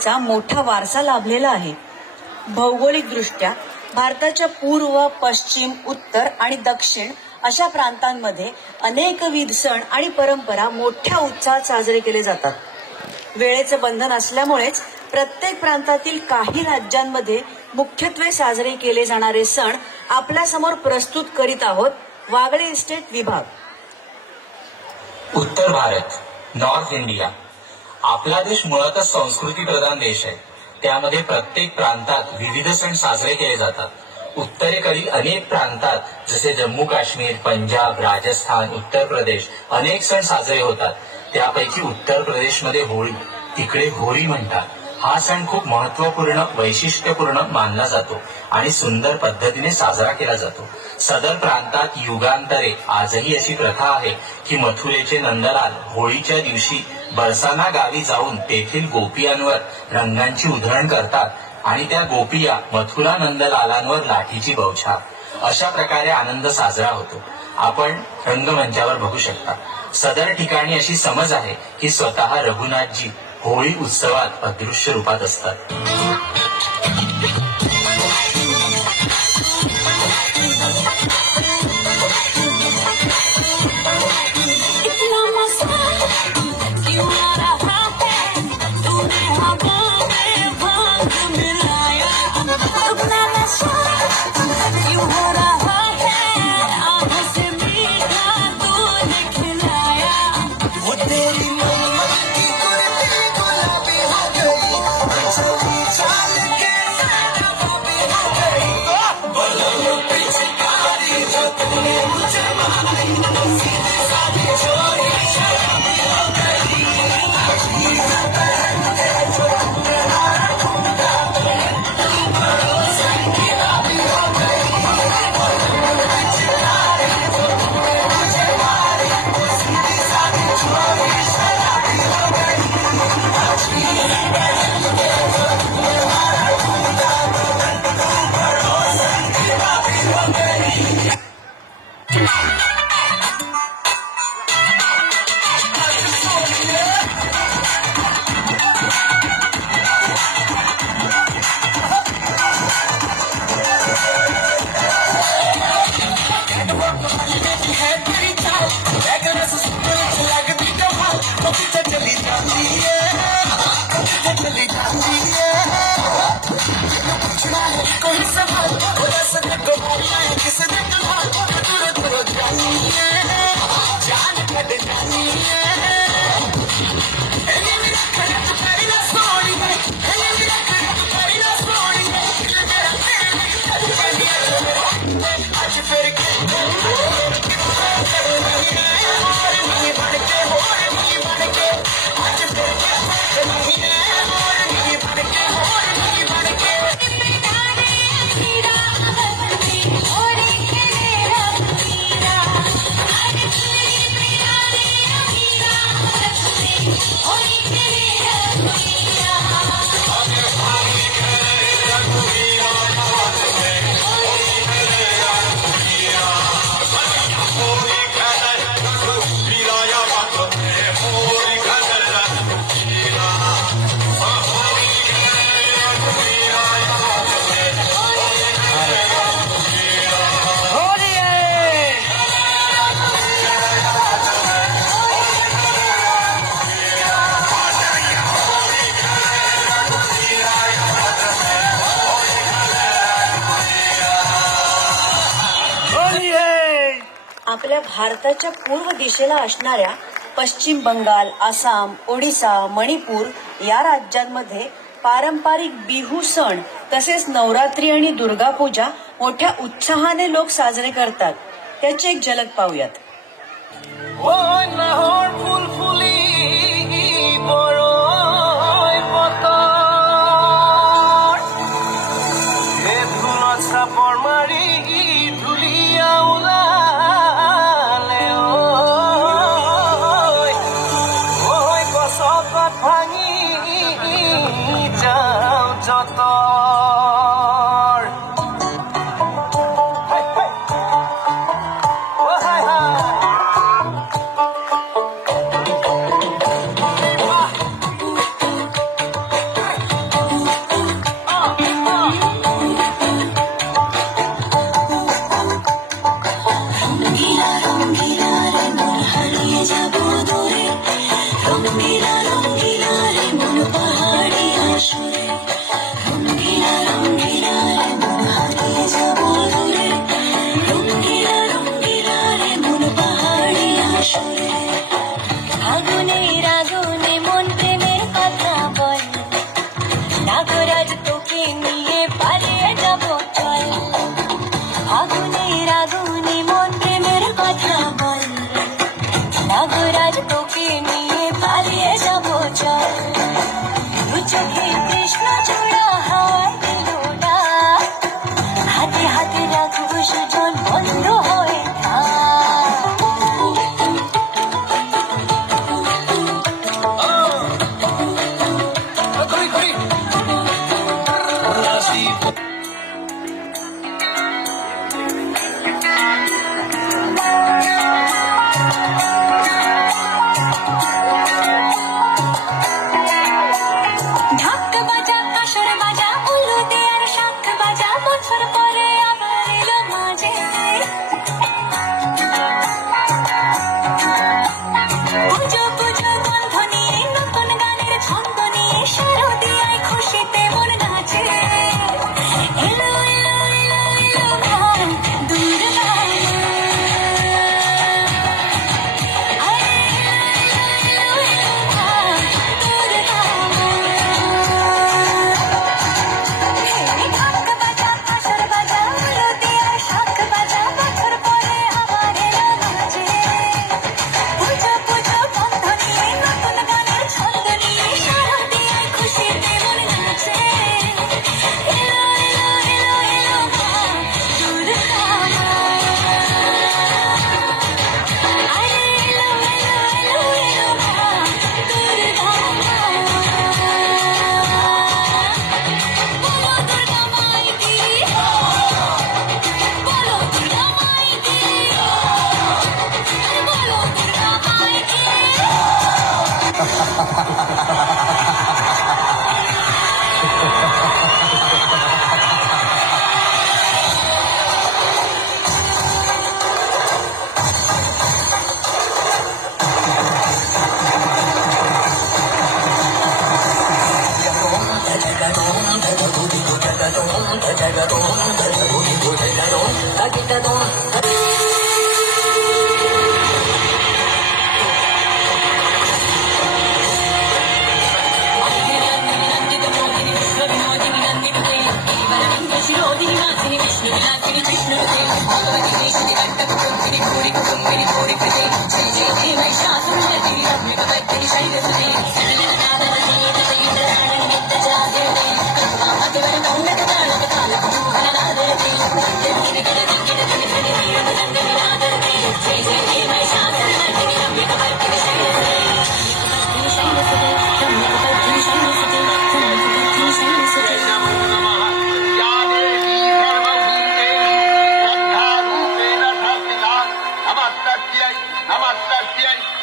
चा मोठा वारसा लाभलेला आहे. भौगोलिकदृष्ट्या भारताच्या पूर्व, पश्चिम, उत्तर आणि दक्षिण अशा प्रांतांमध्ये अनेकविध सण आणि परंपरा मोठ्या उत्साहात साजरे केले जातात. वेळेचे बंधन असल्यामुळेच प्रत्येक प्रांतातील काही राज्यांमध्ये मुख्यत्वे साजरे केले जाणारे सण आपल्यासमोर प्रस्तुत करीत आहोत. वागळे इस्टेट विभाग. उत्तर भारत, नॉर्थ इंडिया. आपला देश मुळातच संस्कृती प्रधान देश आहे. त्यामध्ये प्रत्येक प्रांतात विविध सण साजरे केले जातात. उत्तरेकडील अनेक प्रांतात जसे जम्मू काश्मीर, पंजाब, राजस्थान, उत्तर प्रदेश अनेक सण साजरे होतात. त्यापैकी उत्तर प्रदेशमध्ये होळी, तिकडे होळी म्हणतात. हा सण खूप महत्वपूर्ण, वैशिष्ट्यपूर्ण मानला जातो आणि सुंदर पद्धतीने साजरा केला जातो. सदर प्रांतात युगांतरे आजही अशी प्रथा आहे की मथुरेचे नंदलाल होळीच्या दिवशी बरसाना गावी जाऊन तेथील गोपियांवर रंगांची उधळण करतात आणि त्या गोपिया मथुरा नंदलालांवर लाठीची बौछार. अशा प्रकारे आनंद साजरा होतो. आपण रंगमंचावर बघू शकता. सदर ठिकाणी अशी समज आहे की स्वतः रघुनाथजी होळी उत्सवात अदृश्य रूपात असतात. आपल्या भारताच्या पूर्व दिशेला असणाऱ्या पश्चिम बंगाल, आसाम, ओडिसा, मणिपूर या राज्यांमध्ये पारंपरिक बिहू सण तसेच नवरात्री आणि दुर्गा पूजा मोठ्या उत्साहाने लोक साजरे करतात. त्याची एक झलक पाहूयात.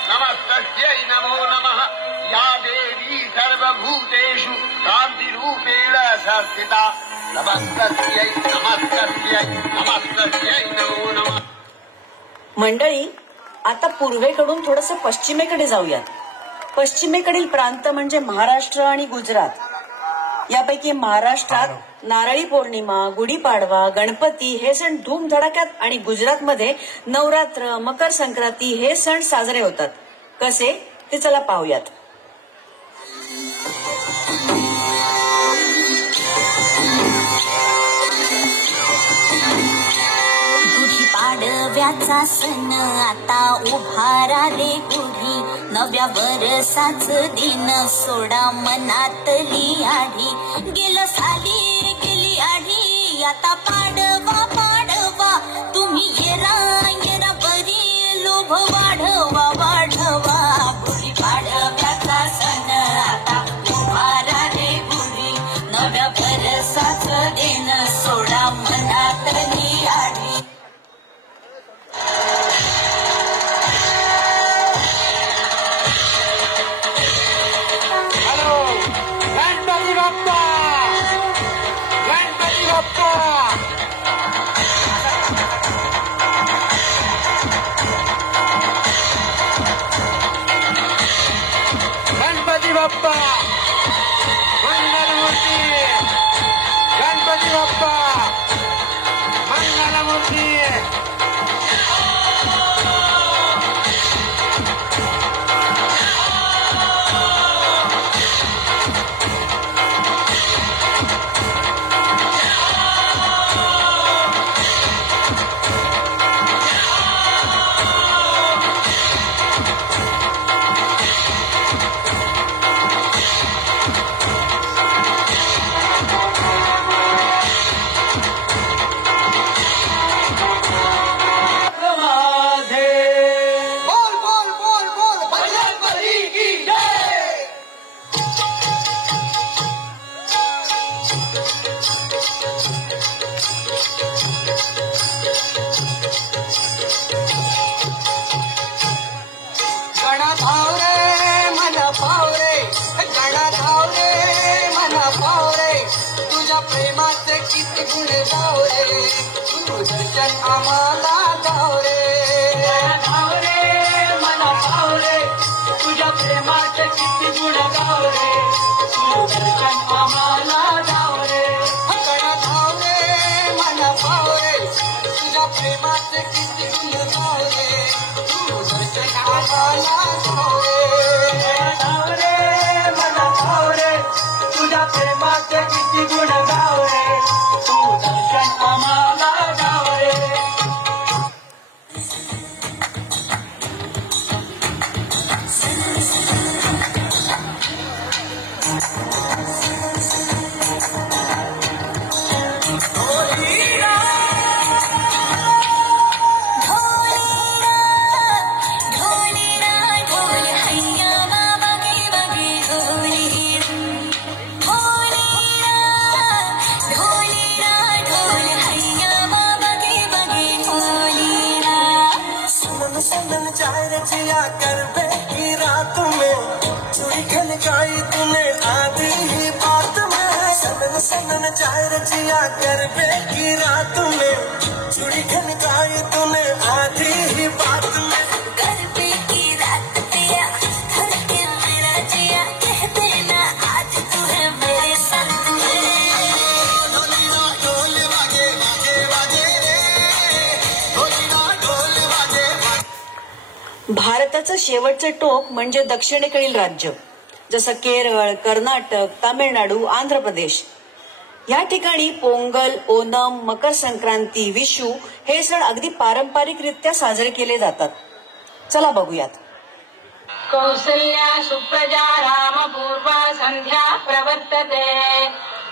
नमस्तस्यै नमो नमः या देवी सर्वभूतेषु कान्तिरूपेण संस्थिता नमस्तस्यै नमस्तस्यै नमस्तस्यै नमो नमः. मंडळी, आता पूर्वेकडून थोडंसं पश्चिमेकडे जाऊयात. पश्चिमेकडील प्रांत म्हणजे महाराष्ट्र आणि गुजरात. यापैकी महाराष्ट्रात नारळी पौर्णिमा, गुढीपाडवा, गणपती हे सण धूमधडाक्यात आणि गुजरातमध्ये नवरात्र, मकर संक्रांती हे सण साजरे होतात. कसे ते चला पाहूयात. गुढीपाडव्याचा सण आता उभारा रे गुढी, नव्या वर्षाच दिन सोडा मनातली आढी. गेलं साली गेली आढी, आता पाडवा पाडवा, तुम्ही येरा येरा बरी, लोभ वाढवा वाढवा. गुढीपाडव्याचा सण आता उभारा रे गुढी, नव्या वर्षाच दिन सोडा मनातली आढी. गणपती बाप्पा मंगलमूर्ती, गणपती बाप्पा मंगलमूर्ती. प्रेमाचे किती गुण गाव रे, तू दर्शन आम्हाला गाव रे. धाव रे मला भाव रे, तुझ्या प्रेमाचे किती गुण गाव रे, तू दर्शन आम्हाला गाव रे. गणा धाव रे मला भाव रे, तुझ्या प्रेमाचे किती गुण गाव रे, तू दर्शन आम्हाला गाव रे. धाव रे मला भाव रे, तुझ्या प्रेमाचे किती गुण गाव रे, तू दर्शन आम्हाला गाव रे. कर बैठी रात में चूड़ी खन गाई तूने आधी ही बात में, सनन सनन चाय रचिया कर बैठी रात में चूड़ी खन गाई तूने आधी ही बात में. गरबे की रात पिया, घर के मेरा जिया, कह देना आज तू है मेरे साथ में. शेवटचे टोक म्हणजे दक्षिणेकडील राज्य, जसं केरळ, कर्नाटक, तामिळनाडू, आंध्र प्रदेश. या ठिकाणी पोंगल, ओनम, मकर संक्रांती, विशू हे सण अगदी पारंपरिकरित्या साजरे केले जातात. चला बघूयात. कौसल्या सुप्रजा रामपूर्वा संध्या प्रवर्तते.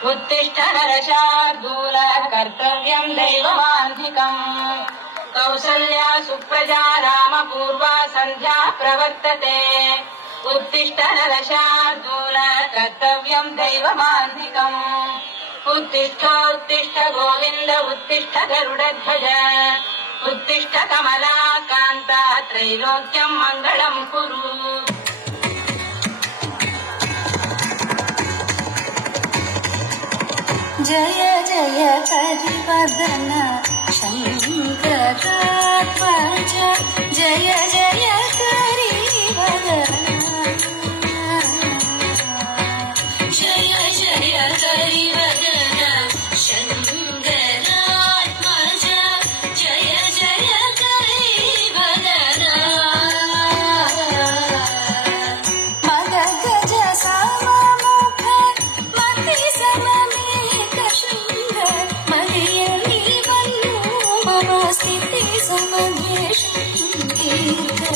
उत्तिष्ठ नरशार्दूल कर्तव्यं दैवमान्धिकम्. कौसल्या सुप्रजा रामपूर्वा संध्या प्रवर्तते. उत्तिष्ठ नरशार्दूल कर्तव्यं दैवमान्धिकम्. उत्तिष्ठ गोविन्द उत्तिष्ठ गरुडध्वज. उत्तिष्ठ कमलाकान्ता त्रैलोक्यं मङ्गलं कुरु. जय जय हरिवदन शङ्करात्मज. जय जय हरिवदन. जय जय हरिवदन शङ्करात्मज. जय जय हरिवदन. मदगज सममुख मति सममेक शृङ्ग. मदयनि वन्नु मम स्थिति समवेश कीर्त.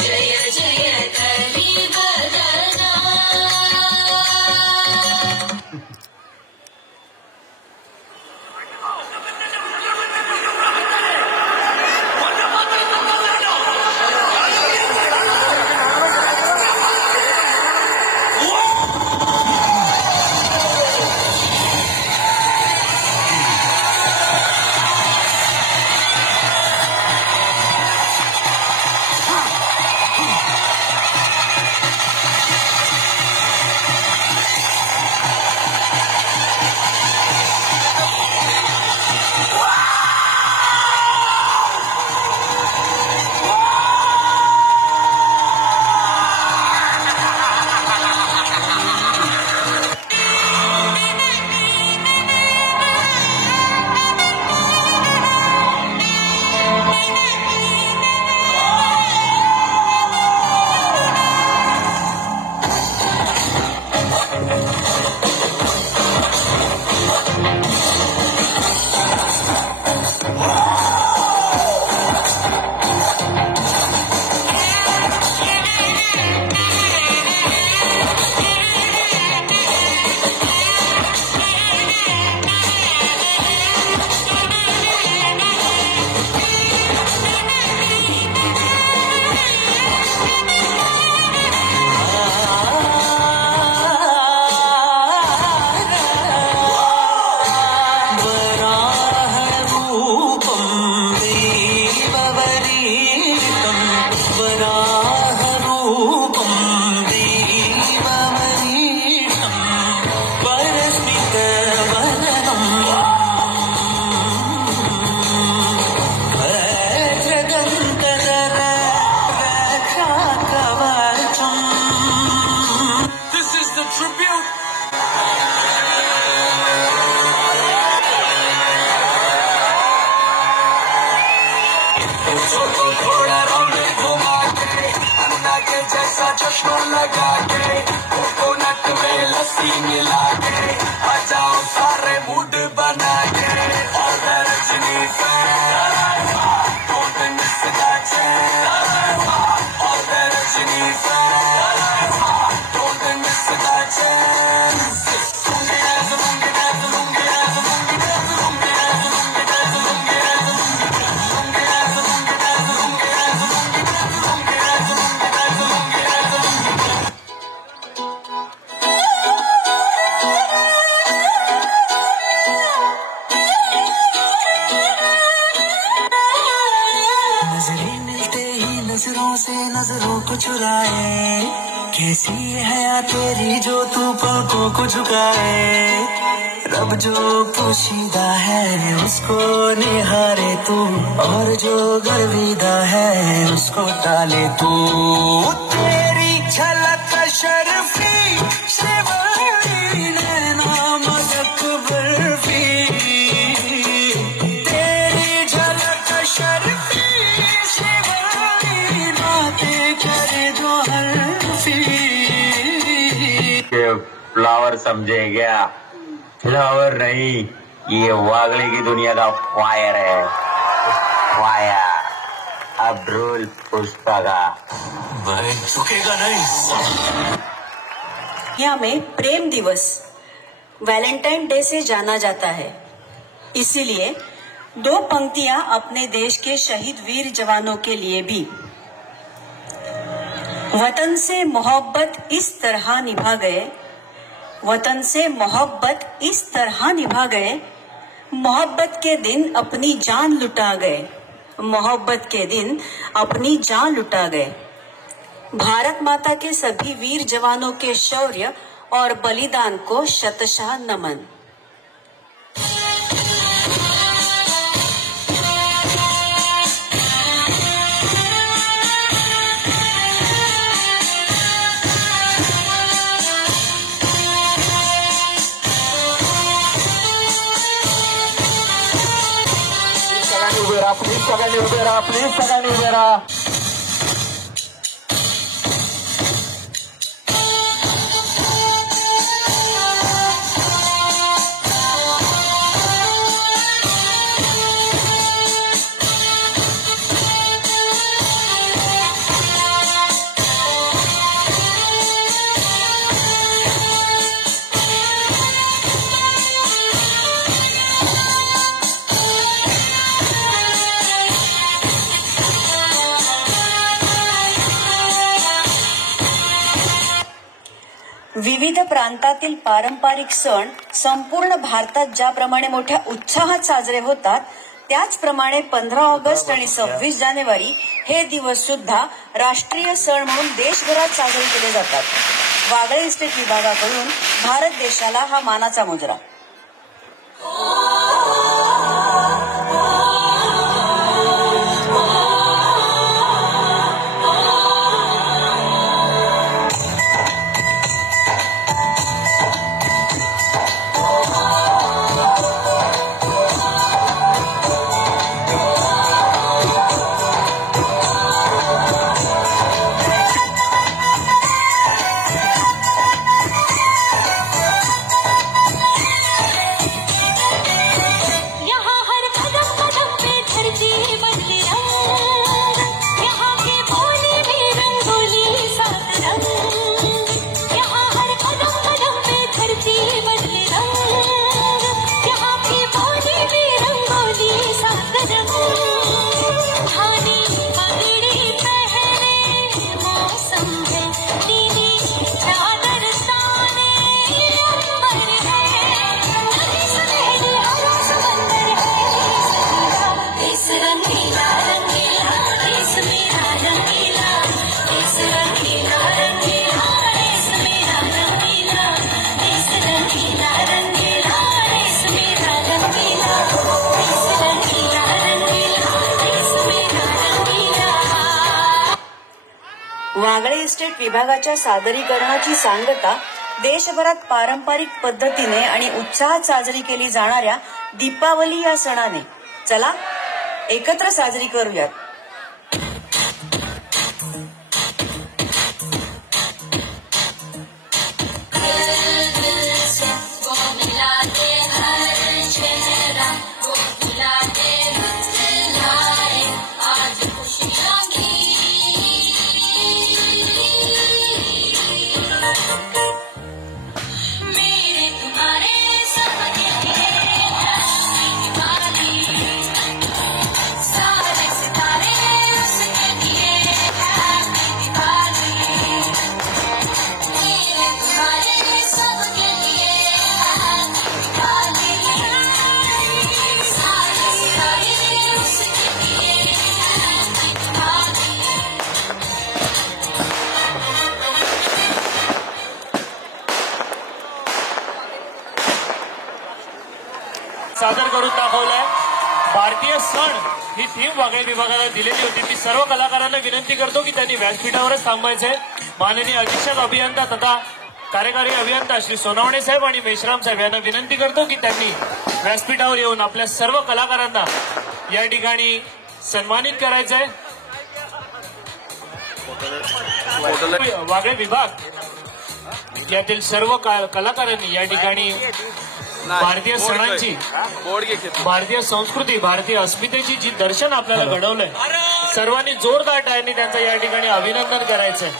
जय जय हरिवदन. चश्मा लगा के कोकोनट में लस्सी मिला के आ जाओ सारे मूड बना के और Rajani don't miss that chance और Rajani don't miss that chance. नजरों को चुराए कैसी है या तेरी जो तू पलकों को झुकाए. रब जो पोशीदा है उसको निहारे तू और जो गर्विदा है उसको टाले तू. तेरी झलक शर्फी शिवरी नैना मदक बर्फी. तेरी झलक शर्फी शिवरी नाते कर मुझे फ्लावर समझे क्या? फ्लावर नहीं, ये वागले की दुनिया का फायर है, फायर। अब्रुल पुष्पा का मैं झुकेगा नहीं। यहाँ में प्रेम दिवस वैलेंटाइन डे से जाना जाता है, इसीलिए 2 पंक्तियां अपने देश के शहीद वीर जवानों के लिए भी। वतन से मोहब्बत इस तरह निभा गए, वतन से मोहब्बत इस तरह निभा गए, मोहब्बत के दिन अपनी जान लुटा गए, मोहब्बत के दिन अपनी जान लुटा गए। भारत माता के सभी वीर जवानों के शौर्य और बलिदान को शतशः नमन। प्लीज सगळ्यांनी उभे राहा, प्लीज सगळ्यांनी उभे राहा। विविध प्रांतातील पारंपरिक सण संपूर्ण भारतात ज्याप्रमाणे मोठ्या उत्साहात साजरे होतात, त्याचप्रमाणे 15 ऑगस्ट आणि 26 जानेवारी हे दिवस सुद्धा राष्ट्रीय सण म्हणून देशभरात साजरे केले जातात। वागळे इस्टेट विभागाकडून भारत देशाला हा मानाचा मुजरा। वागळे इस्टेट विभागाच्या सादरीकरणाची सांगता देशभरात पारंपरिक पद्धतीने आणि उत्साहात साजरी केली जाणाऱ्या दीपावली या सणाने। चला एकत्र साजरी करूयात। सादर करून दाखवलाय। भारतीय सण ही थीम वागळे विभागाला दिलेली होती। मी सर्व कलाकारांना विनंती करतो की त्यांनी व्यासपीठावरच थांबायचंय। माननीय अधीक्षक अभियंता तथा कार्यकारी अभियंता श्री सोनावणे साहेब आणि मेश्राम साहेब यांना विनंती करतो की त्यांनी व्यासपीठावर येऊन आपल्या सर्व कलाकारांना या ठिकाणी सन्मानित करायचंय। वागळे विभाग यातील सर्व कलाकारांनी या ठिकाणी भारतीय सणांची, भारतीय संस्कृती, भारतीय अस्मितेची जी दर्शन आपल्याला घडवलंय, सर्वांनी जोरदार टाळ्यांनी त्यांचं या ठिकाणी अभिनंदन करायचंय.